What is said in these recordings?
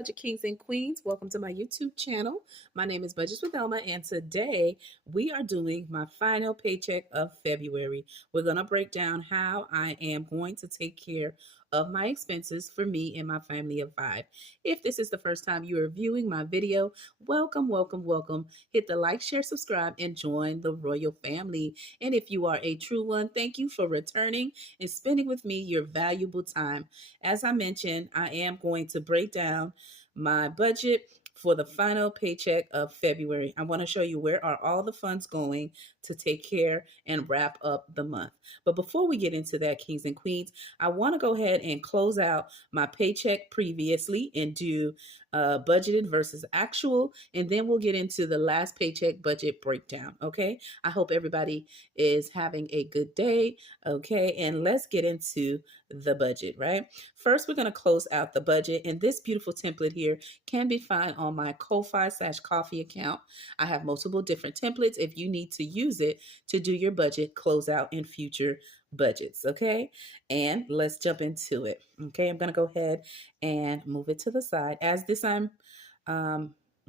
Budget Kings and Queens. Welcome to my YouTube channel. My name is Budgets with Elma, and today we are doing my final paycheck of February. We're going to break down how I am going to take care of my expenses for me and my family of 5. If this is the first time you are viewing my video, welcome, welcome, welcome. Hit the like, share, subscribe, and join the royal family. And if you are a true one, thank you for returning and spending with me your valuable time. As I mentioned, I am going to break down my budget for the final paycheck of February. I want to show you where are all the funds going to take care and wrap up the month. But before we get into that, Kings and Queens, I want to go ahead and close out my paycheck previously and do budgeted versus actual, and then we'll get into the last paycheck budget breakdown. Okay, I hope everybody is having a good day. Okay, and let's get into the budget. Right, first we're going to close out the budget, and this beautiful template here can be found on my Ko-Fi/Coffee account. I have multiple different templates if you need to use it to do your budget, closeout, and future budgets. Okay, and let's jump into it. Okay, I'm going to go ahead and move it to the side. As this I'm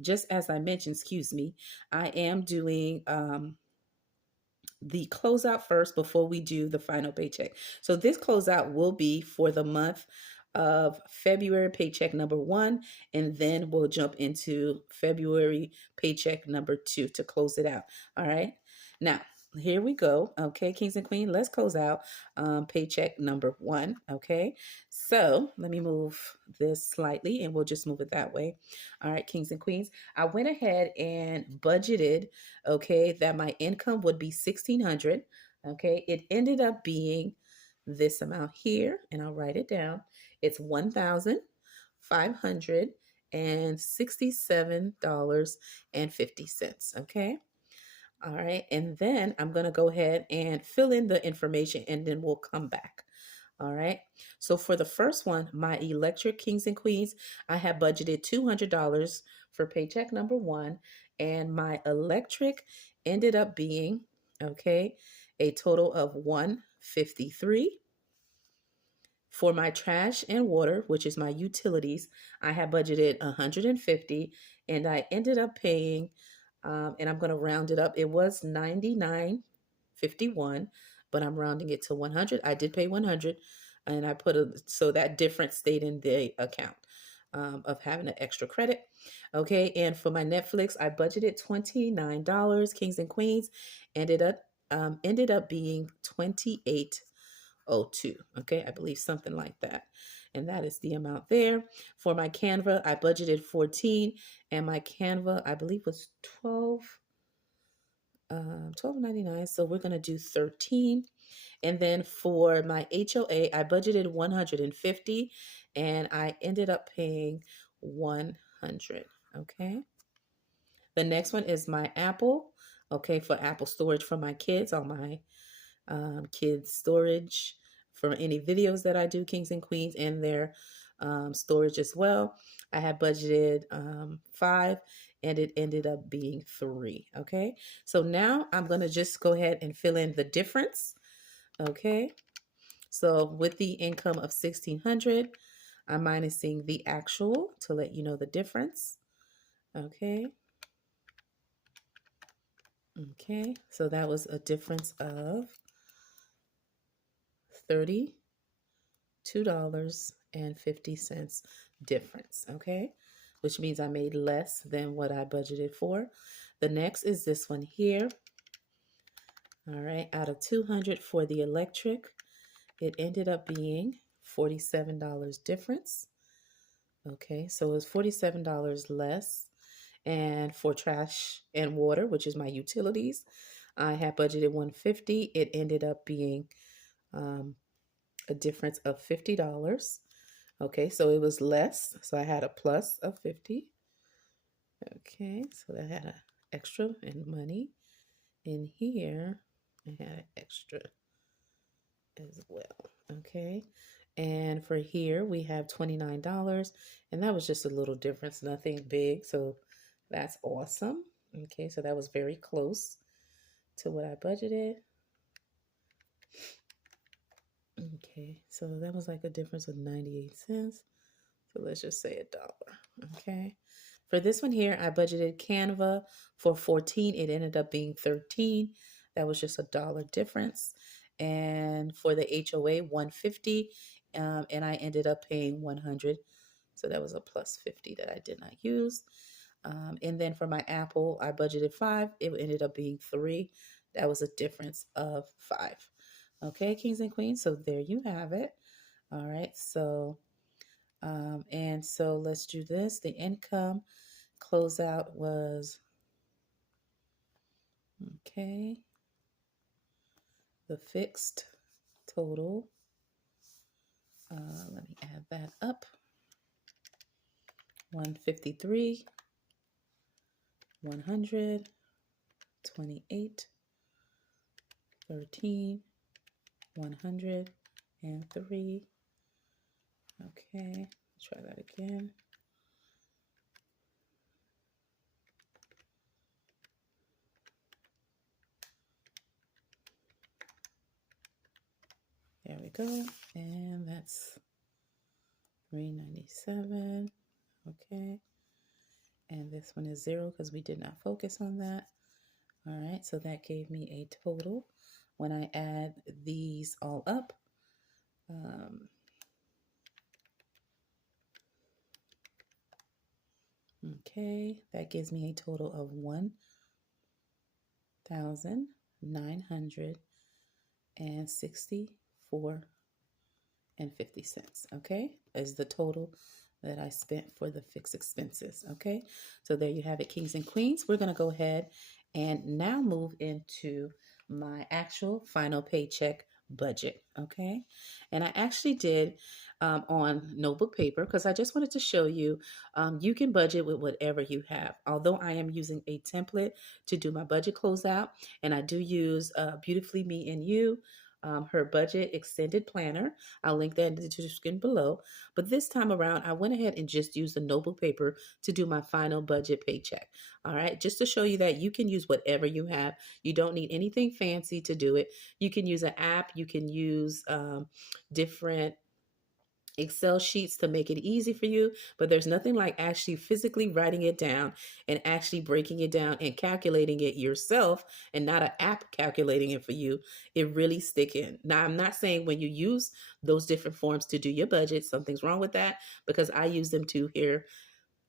just as I mentioned, excuse me, I am doing the closeout first before we do the final paycheck. So this closeout will be for the month of February paycheck number 1, and then we'll jump into February paycheck number 2 to close it out. All right, now here we go. Okay, Kings and Queens, let's close out paycheck number 1. Okay, so let me move this slightly and we'll just move it that way. All right, Kings and Queens, I went ahead and budgeted, okay, that my income would be $1,600. Okay, it ended up being this amount here, and I'll write it down. It's $1,567.50. Okay. All right. And then I'm going to go ahead and fill in the information, and then we'll come back. All right. So for the first one, my electric, Kings and Queens, I have budgeted $200 for paycheck number 1. And my electric ended up being, okay, a total of $153. For my trash and water, which is my utilities, I have budgeted $150, and I ended up paying, and I'm going to round it up. It was $99.51, but I'm rounding it to 100. I did pay 100, and I put so that difference stayed in the account of having an extra credit. Okay, and for my Netflix, I budgeted $29. Kings and Queens ended up being 28. 02. Okay, I believe something like that. And that is the amount there. For my Canva, I budgeted 14, and my Canva, I believe, was $12.99. So we're gonna do 13. And then for my HOA, I budgeted 150, and I ended up paying 100. Okay. The next one is my Apple. Okay, for Apple storage for my kids on my kids storage for any videos that I do, Kings and Queens, and their storage as well. I had budgeted 5, and it ended up being 3. Okay, so now I'm going to just go ahead and fill in the difference. Okay, so with the income of $1,600, I'm minusing the actual to let you know the difference. Okay. Okay, so that was a difference of $32.50 difference, okay? Which means I made less than what I budgeted for. The next is this one here. All right, out of $200 for the electric, it ended up being $47 difference. Okay, so it was $47 less. And for trash and water, which is my utilities, I had budgeted $150. It ended up being a difference of $50. Okay, so it was less. So I had a plus of 50. Okay, so I had an extra in money. In here, I had an extra as well. Okay, and for here, we have $29. And that was just a little difference, nothing big. So that's awesome. Okay, so that was very close to what I budgeted. Okay, so that was like a difference of 98 cents. So let's just say $1. Okay. For this one here, I budgeted Canva for 14. It ended up being 13. That was just $1 difference. And for the HOA, 150. And I ended up paying 100. So that was a plus 50 that I did not use. And then for my Apple, I budgeted 5. It ended up being 3. That was a difference of 5. Okay, kings and queens. So there you have it. All right. And so let's do this. The income closeout was, okay, the fixed total. Let me add that up. 153, 100, 28, 13, 103. Okay, try that again. There we go. And that's 397. Okay. And this one is 0 because we did not focus on that. All right. So that gave me a total. When I add these all up, okay, that gives me a total of $1,964.50. Okay, is the total that I spent for the fixed expenses. Okay, so there you have it, kings and queens. We're going to go ahead and now move into my actual final paycheck budget. Okay, and I actually did on notebook paper because I just wanted to show you you can budget with whatever you have. Although I am using a template to do my budget closeout, and I do use Beautifulmeandyou, her budget extended planner. I'll link that in the description below. But this time around, I went ahead and just used the notebook paper to do my final budget paycheck. All right, just to show you that you can use whatever you have. You don't need anything fancy to do it. You can use an app. You can use different Excel sheets to make it easy for you, but there's nothing like actually physically writing it down and actually breaking it down and calculating it yourself and not an app calculating it for you. It really stick in. Now, I'm not saying when you use those different forms to do your budget, something's wrong with that, because I use them too here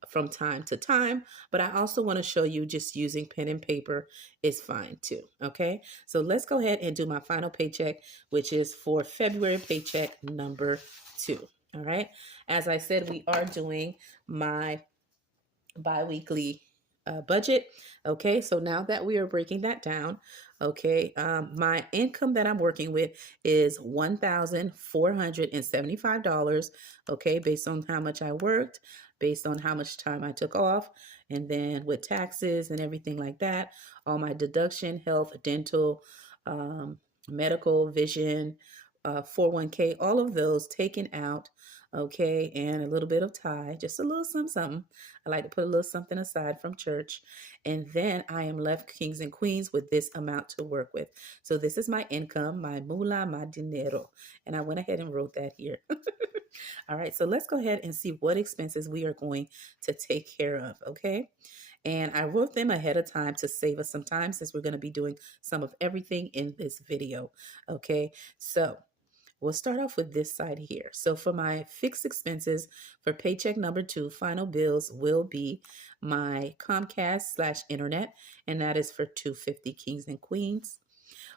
from time to time, but I also want to show you just using pen and paper is fine too. Okay, so let's go ahead and do my final paycheck, which is for February paycheck number 2. All right, as I said, we are doing my bi-weekly budget. Okay, so now that we are breaking that down, okay, my income that I'm working with is $1,475. Okay, based on how much I worked, based on how much time I took off, and then with taxes and everything like that, all my deduction, health, dental, medical, vision, 401k, all of those taken out. Okay, and a little bit of tie, just a little something. I like to put a little something aside from church. And then I am left kings and queens with this amount to work with. So this is my income, my moolah, my dinero. And I went ahead and wrote that here. All right, so let's go ahead and see what expenses we are going to take care of, okay? And I wrote them ahead of time to save us some time since we're going to be doing some of everything in this video, okay? So we'll start off with this side here. So for my fixed expenses for paycheck number 2, final bills will be my Comcast/internet, and that is for $250 kings and queens.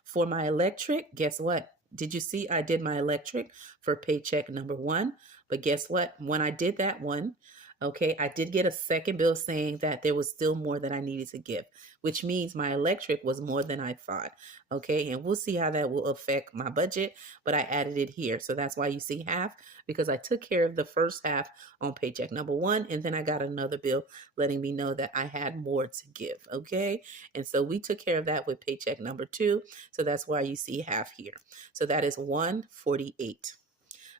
For my electric, guess what? Did you see I did my electric for paycheck number 1? But guess what? When I did that one, okay, I did get a second bill saying that there was still more that I needed to give, which means my electric was more than I thought. Okay, and we'll see how that will affect my budget, but I added it here. So that's why you see half, because I took care of the first half on paycheck number 1, and then I got another bill letting me know that I had more to give. Okay, and so we took care of that with paycheck number 2. So that's why you see half here. So that is 148.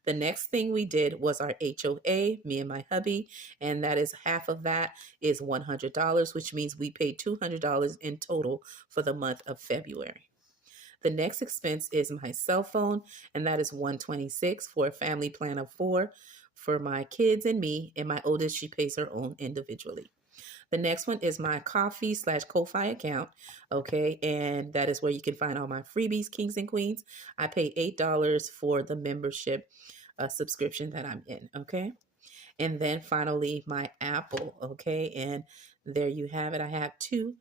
The next thing we did was our HOA, me and my hubby, and that is half of that is $100, which means we paid $200 in total for the month of February. The next expense is my cell phone, and that is $126 for a family plan of 4 for my kids and me, and my oldest, she pays her own individually. The next one is my Ko-fi account, okay, and that is where you can find all my freebies, kings and queens. I pay $8 for the membership subscription that I'm in, okay. And then finally, my Apple, okay, and there you have it. I have two.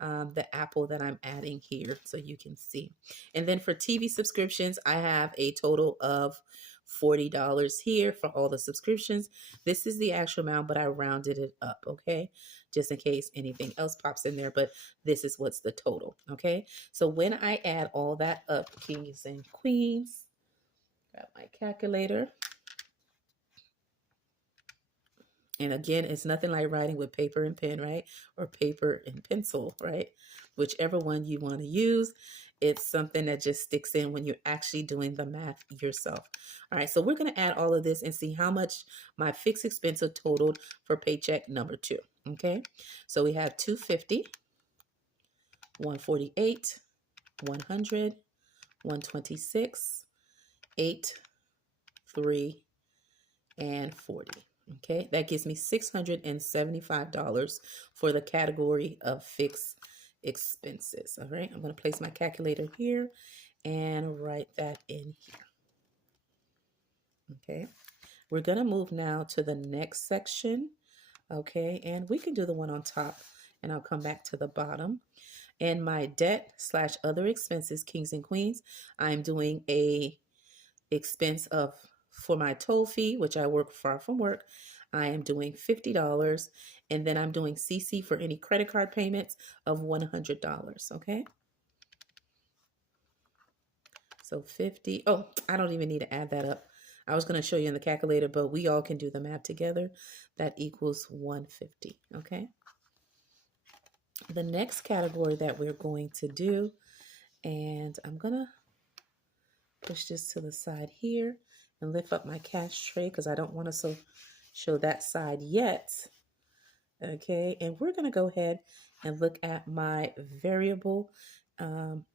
The Apple that I'm adding here so you can see. And then for TV subscriptions, I have a total of $40 here for all the subscriptions. This is the actual amount, but I rounded it up, okay? Just in case anything else pops in there, but this is what's the total, okay? So when I add all that up, kings and queens, grab my calculator. And again, it's nothing like writing with paper and pen, right? Or paper and pencil, right? Whichever one you want to use. It's something that just sticks in when you're actually doing the math yourself. All right, so we're going to add all of this and see how much my fixed expense totaled for paycheck number 2. Okay, so we have 250, 148, 100, 126, 8, 3, and 40. Okay, that gives me $675 for the category of fixed expenses. All right, I'm going to place my calculator here and write that in here. Okay, we're going to move now to the next section. Okay, and we can do the one on top, and I'll come back to the bottom. And my debt/other expenses, kings and queens, I'm doing a expense of, for my toll fee, which I work far from work, I am doing $50. And then I'm doing CC for any credit card payments of $100. Okay. So 50. Oh, I don't even need to add that up. I was going to show you in the calculator, but we all can do the math together. That equals 150. Okay. The next category that we're going to do, and I'm going to push this to the side here and lift up my cash tray because I don't want to show that side yet. Okay, and we're going to go ahead and look at my variable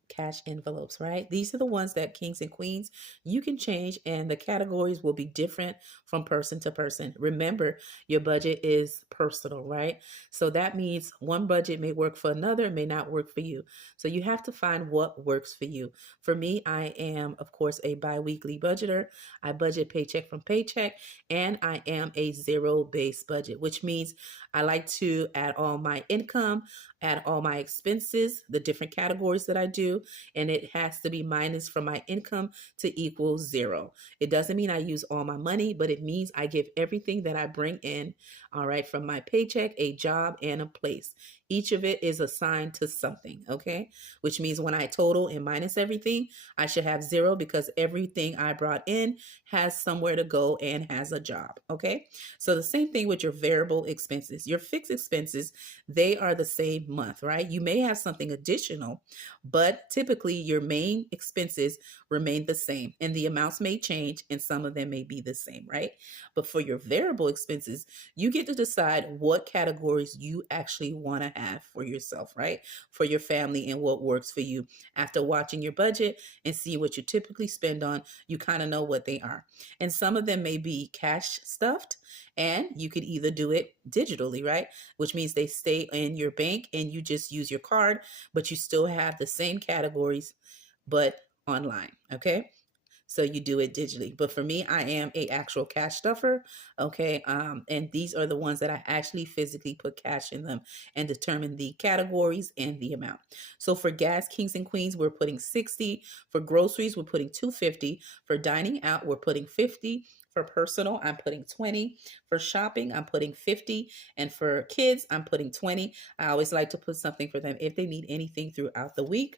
cash envelopes, right? These are the ones that kings and queens you can change, and the categories will be different from person to person. Remember, your budget is personal, right? So that means one budget may work for another, may not work for you. So you have to find what works for you. For me, I am, of course, a bi-weekly budgeter. I budget paycheck from paycheck, and I am a zero-based budget, which means I like to add all my income, add all my expenses, the different categories that I do, and it has to be minus from my income to equal 0. It doesn't mean I use all my money, but it means I give everything that I bring in, all right, from my paycheck, a job, and a place. Each of it is assigned to something, okay? Which means when I total and minus everything, I should have 0 because everything I brought in has somewhere to go and has a job, okay? So the same thing with your variable expenses. Your fixed expenses, they are the same month, right? You may have something additional, but typically your main expenses remain the same, and the amounts may change and some of them may be the same, right? But for your variable expenses, you get to decide what categories you actually want to have for yourself, right? For your family and what works for you. After watching your budget and see what you typically spend on, you kind of know what they are. And some of them may be cash stuffed, and you could either do it digitally, right? Which means they stay in your bank and you just use your card, but you still have the same categories, but online, okay? So you do it digitally. But for me, I am a actual cash stuffer, okay? And these are the ones that I actually physically put cash in them and determine the categories and the amount. So for gas, kings and queens, we're putting 60. For groceries, we're putting 250. For dining out, we're putting 50. For personal, I'm putting 20. For shopping, I'm putting 50. And for kids, I'm putting 20. I always like to put something for them if they need anything throughout the week.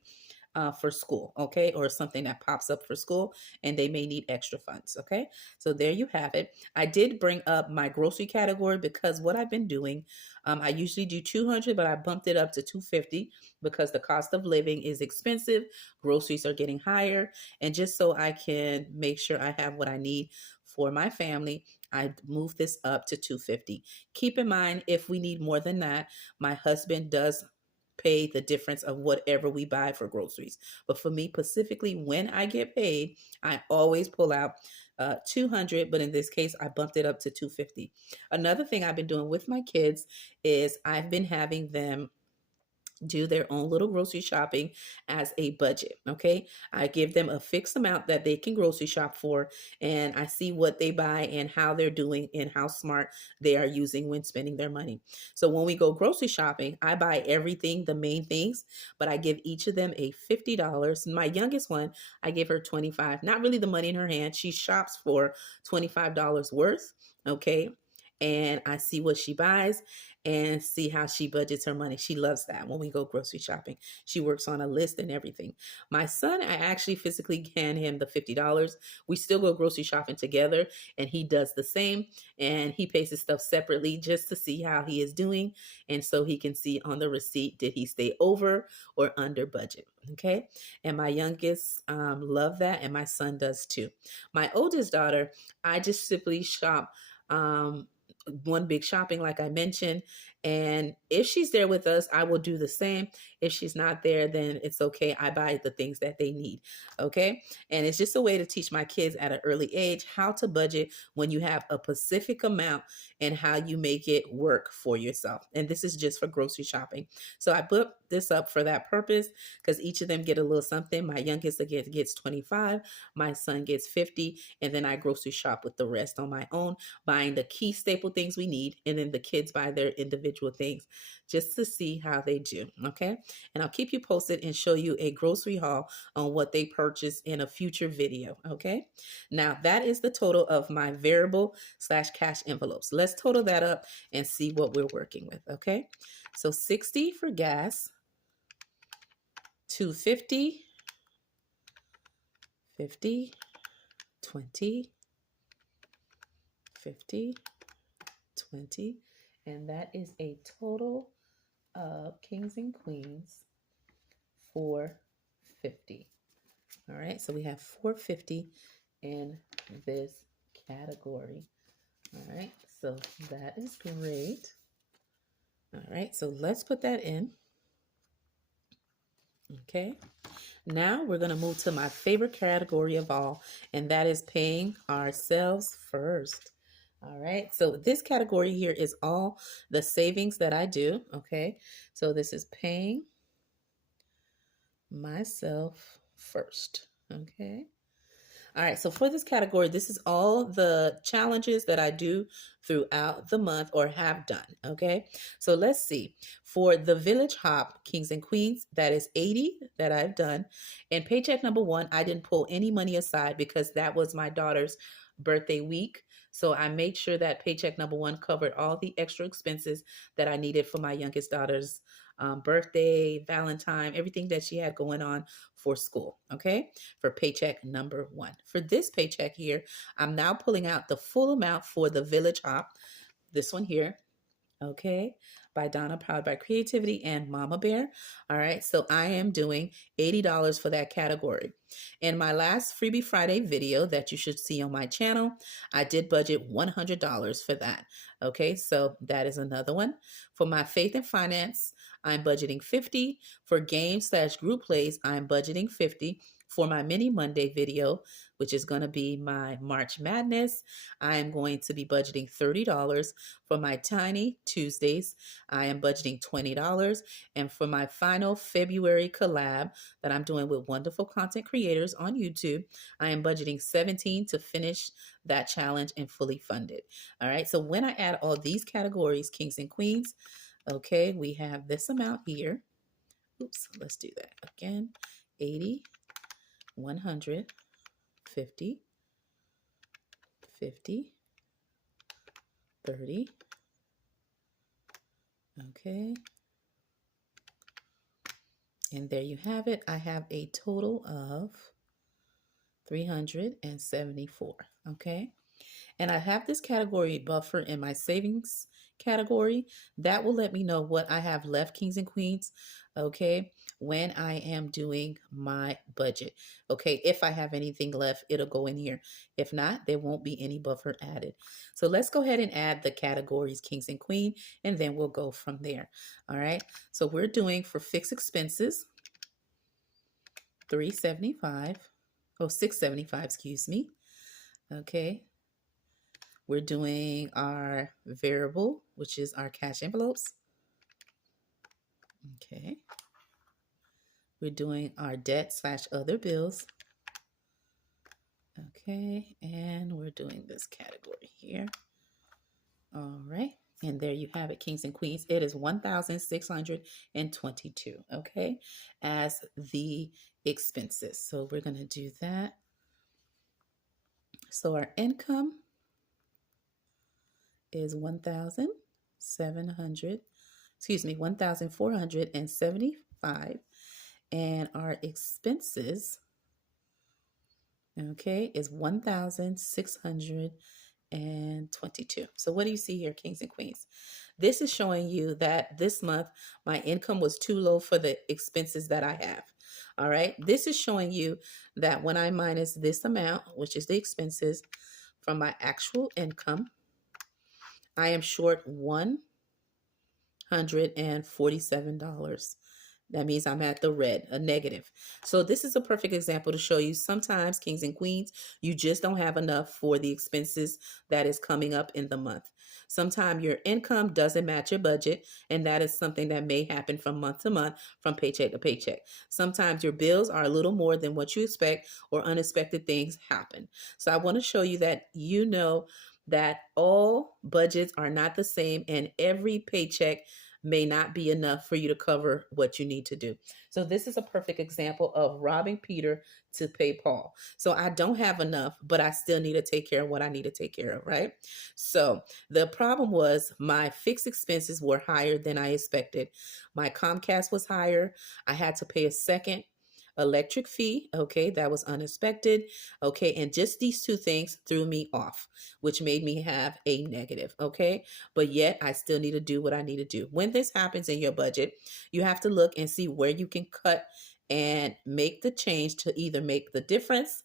For school, okay, or something that pops up for school and they may need extra funds, okay? So there you have it. I did bring up my grocery category because what I've been doing, I usually do 200, but I bumped it up to 250 because the cost of living is expensive. Groceries are getting higher, and just so I can make sure I have what I need for my family, I moved this up to 250. Keep in mind, if we need more than that, my husband does pay the difference of whatever we buy for groceries. But for me specifically, when I get paid, I always pull out 200, but in this case, I bumped it up to 250. Another thing I've been doing with my kids is I've been having them do their own little grocery shopping as a budget. Okay. I give them a fixed amount that they can grocery shop for, and I see what they buy and how they're doing and how smart they are using when spending their money. So when we go grocery shopping, I buy everything, the main things, but I give each of them a $50. My youngest one, I give her 25, not really the money in her hand. She shops for $25 worth. Okay. And I see what she buys and see how she budgets her money. She loves that when we go grocery shopping. She works on a list and everything. My son, I actually physically hand him the $50. We still go grocery shopping together, and he does the same. And he pays his stuff separately just to see how he is doing. And so he can see on the receipt, did he stay over or under budget? Okay. And my youngest love that, and my son does too. My oldest daughter, I just simply shop one big shopping, like I mentioned. And if she's there with us, I will do the same. If she's not there, then it's okay. I buy the things that they need. Okay. And it's just a way to teach my kids at an early age how to budget when you have a specific amount and how you make it work for yourself. And this is just for grocery shopping. So I put this up for that purpose because each of them get a little something. My youngest gets 25, my son gets 50, and then I grocery shop with the rest on my own, buying the key staple things we need, and then the kids buy their individual things just to see how they do. Okay. And I'll keep you posted and show you a grocery haul on what they purchase in a future video. Okay. Now that is the total of my variable / cash envelopes. Let's total that up and see what we're working with. Okay. So 60 for gas, 250, 50, 20, 50, 20, and that is a total of kings and queens 450. All right, so we have 450 in this category. All right, so that is great. All right, so let's put that in. Okay, now we're going to move to my favorite category of all, and that is paying ourselves first. All right, so this category here is all the savings that I do. Okay, so this is paying myself first. Okay. All right, so for this category, this is all the challenges that I do throughout the month or have done, okay? So let's see. For the Village Hop Kings and Queens, that is 80 that I've done. And paycheck number 1, I didn't pull any money aside because that was my daughter's birthday week. So I made sure that paycheck number 1 covered all the extra expenses that I needed for my youngest daughter's birthday, Valentine, everything that she had going on for school, okay, for paycheck number 1. For this paycheck here, I'm now pulling out the full amount for the Village Hop, this one here, okay, by Donna, powered by creativity, and Mama Bear. All right, so I am doing $80 for that category. In my last Freebie Friday video that you should see on my channel, I did budget $100 for that. Okay, so that is another one. For my faith and finance, I'm budgeting 50. For games / group plays, I'm budgeting 50. For my mini Monday video, which is going to be my March Madness, I am going to be budgeting $30. For my Tiny Tuesdays, I am budgeting $20. And for my final February collab that I'm doing with wonderful content creators on YouTube, I am budgeting $17 to finish that challenge and fully fund it. All right, so when I add all these categories, kings and queens, okay, we have this amount here. Oops, let's do that again. 80, 100, 50, 50, 30, okay. And there you have it. I have a total of 374, okay. And I have this category buffer in my savings category that will let me know what I have left, kings and queens. Okay. when I am doing my budget. Okay, if I have anything left, it'll go in here. If not, there won't be any buffer added. So let's go ahead and add the categories kings and queen, and then we'll go from there. All right, so we're doing for fixed expenses, $375. Oh, $675, excuse me. Okay. We're doing our variable, which is our cash envelopes. Okay. We're doing our debt / other bills. Okay. And we're doing this category here. All right. And there you have it, kings and queens. It is 1,622, okay, as the expenses. So we're going to do that. So our income is 1,475, and our expenses, okay, is 1,622. So what do you see here, kings and queens? This is showing you that this month my income was too low for the expenses that I have. All right, this is showing you that when I minus this amount, which is the expenses, from my actual income, I am short $147. That means I'm at the red, a negative. So this is a perfect example to show you sometimes, kings and queens, you just don't have enough for the expenses that is coming up in the month. Sometimes your income doesn't match your budget, and that is something that may happen from month to month, from paycheck to paycheck. Sometimes your bills are a little more than what you expect, or unexpected things happen. So I want to show you that you know that all budgets are not the same, and every paycheck may not be enough for you to cover what you need to do. So this is a perfect example of robbing Peter to pay Paul. So I don't have enough, but I still need to take care of what I need to take care of, right? So the problem was my fixed expenses were higher than I expected. My Comcast was higher. I had to pay a second electric fee. Okay, that was unexpected. Okay, and just these two things threw me off, which made me have a negative. Okay, but yet I still need to do what I need to do. When this happens in your budget, you have to look and see where you can cut and make the change to either make the difference,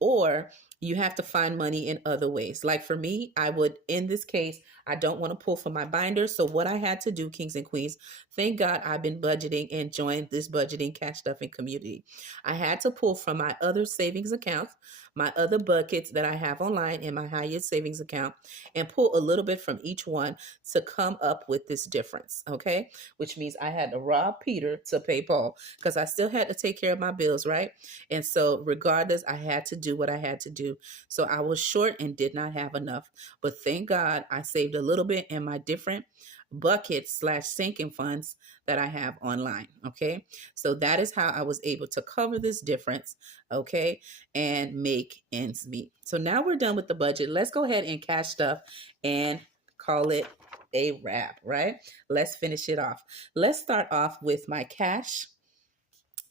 or you have to find money in other ways. Like for me, I would, in this case, I don't want to pull from my binder. So what I had to do, kings and queens, thank God I've been budgeting and joined this budgeting cash stuffing community. I had to pull from my other savings accounts, my other buckets that I have online in my high yield savings account, and pull a little bit from each one to come up with this difference. Okay. Which means I had to rob Peter to pay Paul, because I still had to take care of my bills, right? And so regardless, I had to do what I had to do. So I was short and did not have enough. But thank God I saved a little bit in my different buckets / sinking funds that I have online. Okay. So that is how I was able to cover this difference. Okay. And make ends meet. So now we're done with the budget. Let's go ahead and cash stuff and call it a wrap, right? Let's finish it off. Let's start off with my cash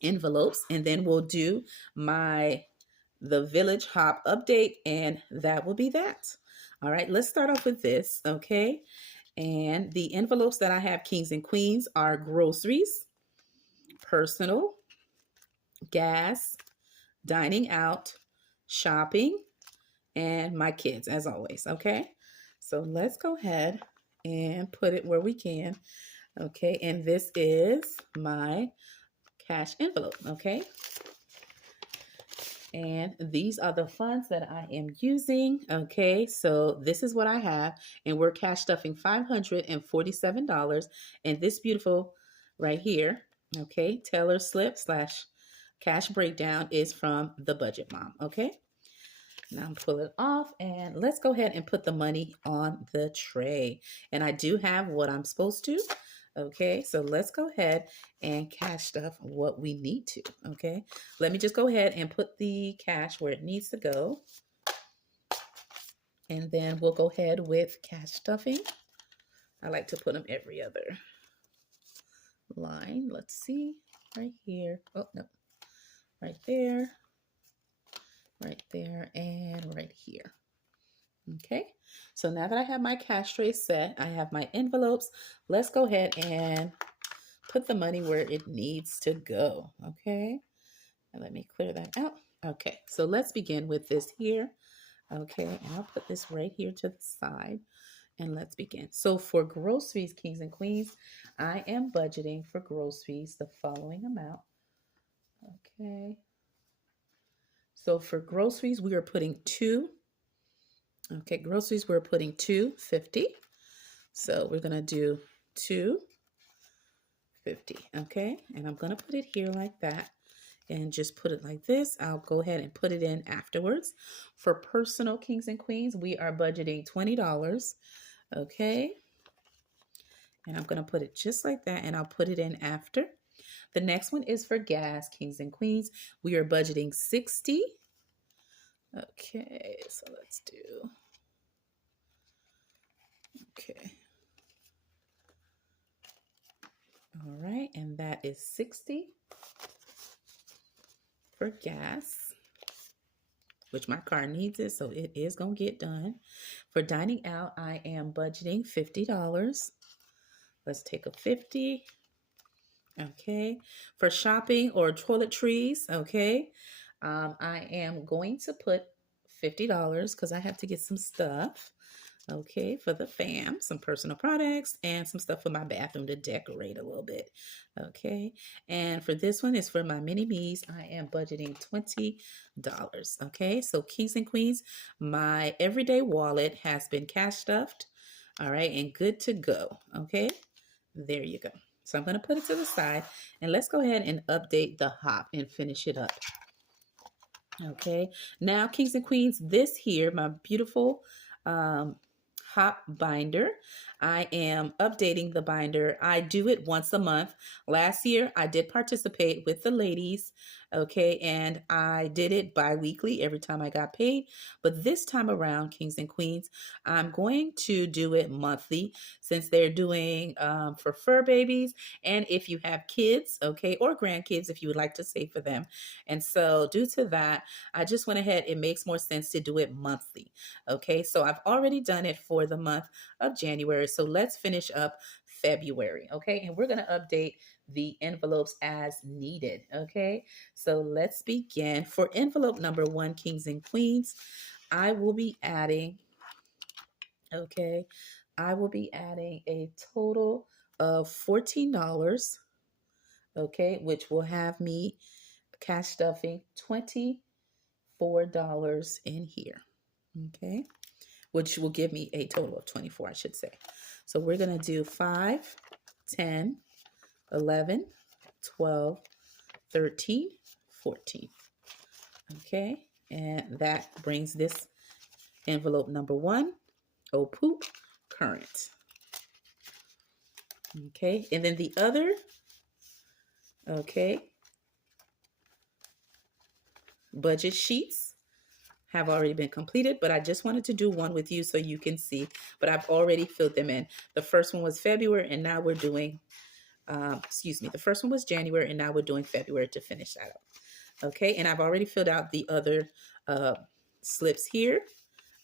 envelopes, and then we'll do the Village Hop update, and that will be that. All right, let's start off with this, okay? And the envelopes that I have, kings and queens, are groceries, personal, gas, dining out, shopping, and my kids, as always, okay? So let's go ahead and put it where we can, okay? And this is my cash envelope, okay? And these are the funds that I am using. Okay, so this is what I have, and we're cash stuffing $547. And this beautiful right here, okay, teller slip / cash breakdown is from the Budget Mom. Okay, now I'm pull it off, and let's go ahead and put the money on the tray. And I do have what I'm supposed to. Okay, so let's go ahead and cash stuff what we need to. Okay, let me just go ahead and put the cash where it needs to go. And then we'll go ahead with cash stuffing. I like to put them every other line. Let's see, right here. Oh, no, right there, and right here. Okay, so now that I have my cash tray set, I have my envelopes. Let's go ahead and put the money where it needs to go. Okay. And let me clear that out. Okay. So let's begin with this here. Okay. And I'll put this right here to the side. And let's begin. So for groceries, kings and queens, I am budgeting for groceries the following amount. Okay. So for groceries, we are putting two. Okay, groceries, we're putting $2.50. So we're gonna do $2.50. Okay, and I'm gonna put it here like that. And just put it like this. I'll go ahead and put it in afterwards. For personal kings and queens, we are budgeting $20. Okay. And I'm going to put it just like that, and I'll put it in after. The next one is for gas, kings and queens. We are budgeting $60. Okay, so let's do. Okay. All right, and that is $60 for gas, which my car needs it, so it is going to get done. For dining out, I am budgeting $50. Let's take a 50. Okay. For shopping or toiletries, okay, I am going to put $50 because I have to get some stuff. Okay, for the fam, some personal products and some stuff for my bathroom to decorate a little bit. Okay, and for this one is for my mini me's. I am budgeting $20. Okay, so kings and queens, my everyday wallet has been cash stuffed. All right, and good to go. Okay, there you go. So I'm going to put it to the side, and let's go ahead and update the hop and finish it up. Okay, now kings and queens, this here, my beautiful hop binder. I am updating the binder. I do it once a month. Last year, I did participate with the ladies, okay, and I did it bi-weekly every time I got paid. But this time around, kings and queens, I'm going to do it monthly since they're doing for fur babies, and if you have kids, okay, or grandkids, if you would like to save for them. And so due to that, I just went ahead. It makes more sense to do it monthly. Okay, so I've already done it for the month of January. So let's finish up February. Okay, and we're going to update the envelopes as needed. Okay, so let's begin. For envelope number 1, kings and queens, I will be adding, okay, I will be adding a total of $14, okay, which will have me cash stuffing $24 in here. Okay, which will give me a total of 24, I should say. So we're going to do 5, 10, 11, 12, 13, 14. Okay, and that brings this envelope number 1, oh poop, current. Okay, and then the other, okay, budget sheets have already been completed, but I just wanted to do one with you so you can see, but I've already filled them in. The first one was February, and now we're doing, the first one was January, and now we're doing February to finish that up. Okay, and I've already filled out the other slips here,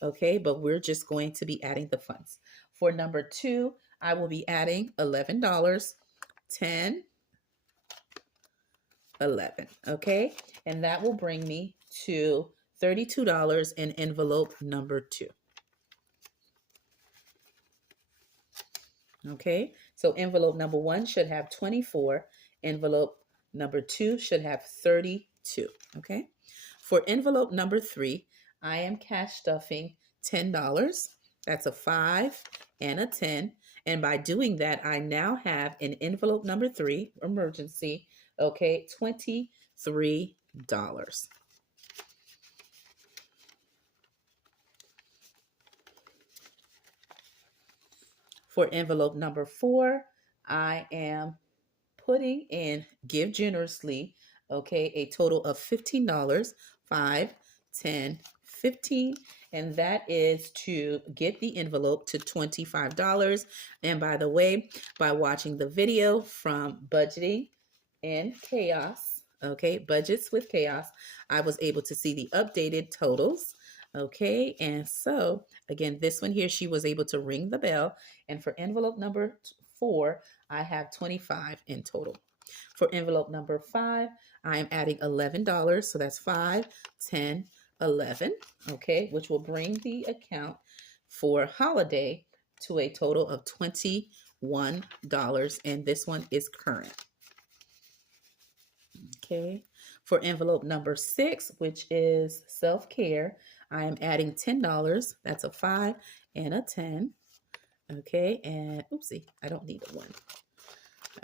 okay, but we're just going to be adding the funds. For number 2, I will be adding $11, 10, 11, okay, and that will bring me to $32 in envelope number 2. Okay, so envelope number 1 should have 24. Envelope number 2 should have 32. Okay, for envelope number 3, I am cash stuffing $10. That's a 5 and a 10. And by doing that, I now have in envelope number 3, emergency, okay, $23. For envelope number 4, I am putting in give generously, okay, a total of $15, 5, 10, 15, and that is to get the envelope to $25. And by the way, by watching the video from Budgeting in Chaos, okay, Budgets with Chaos, I was able to see the updated totals. Okay, and so again, this one here, she was able to ring the bell. And for envelope number 4, I have 25 in total. For envelope number 5, I am adding $11. So that's 5, 10, 11, okay, which will bring the account for holiday to a total of $21. And this one is current. Okay, for envelope number 6, which is self-care, I am adding $10. That's a 5 and a 10. Okay, and oopsie, I don't need a 1.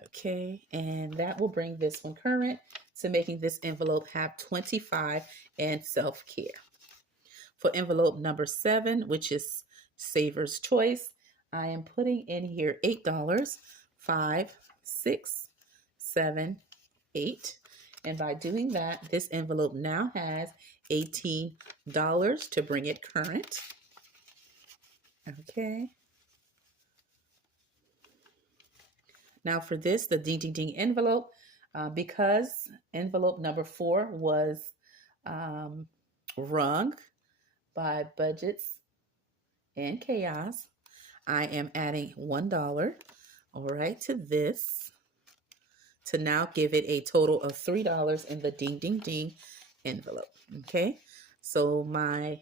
Okay, and that will bring this one current to making this envelope have 25 and self-care. For envelope number 7, which is Saver's Choice, I am putting in here $8, 5, 6, 7, 8. And by doing that, this envelope now has $18 to bring it current. Okay. Now for this, the ding ding ding envelope, because envelope number 4 was rung by Budgets and Chaos, I am adding $1, all right, to this, to now give it a total of $3 in the ding ding ding envelope. Okay, so my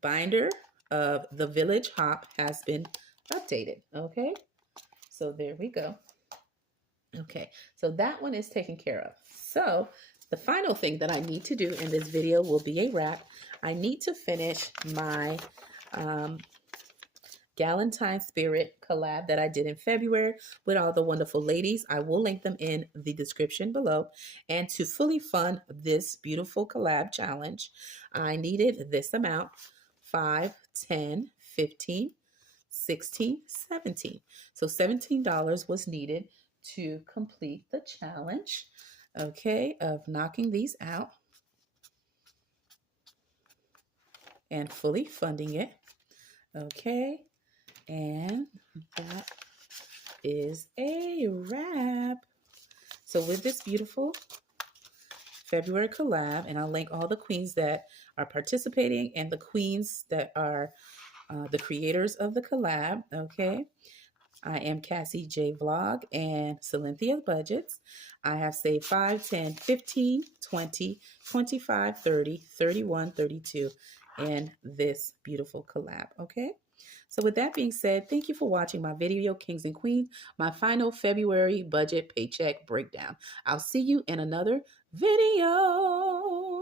binder of the Village Hop has been updated. Okay, so there we go. Okay, so that one is taken care of. So the final thing that I need to do in this video will be a wrap. I need to finish my Galentine Spirit collab that I did in February with all the wonderful ladies. I will link them in the description below. And to fully fund this beautiful collab challenge, I needed this amount: 5, 10, 15, 16, 17. So $17 was needed to complete the challenge, okay, of knocking these out and fully funding it. Okay, and that is a wrap. So with this beautiful February collab, and I'll link all the queens that are participating and the queens that are the creators of the collab, okay? IAMCASSIEJ Vlog and Silynthia Budgets. I have saved 5, 10, 15, 20, 25, 30, 31, 32 in this beautiful collab, okay? So with that being said, thank you for watching my video, Kings and Queens, my final February budget paycheck breakdown. I'll see you in another video.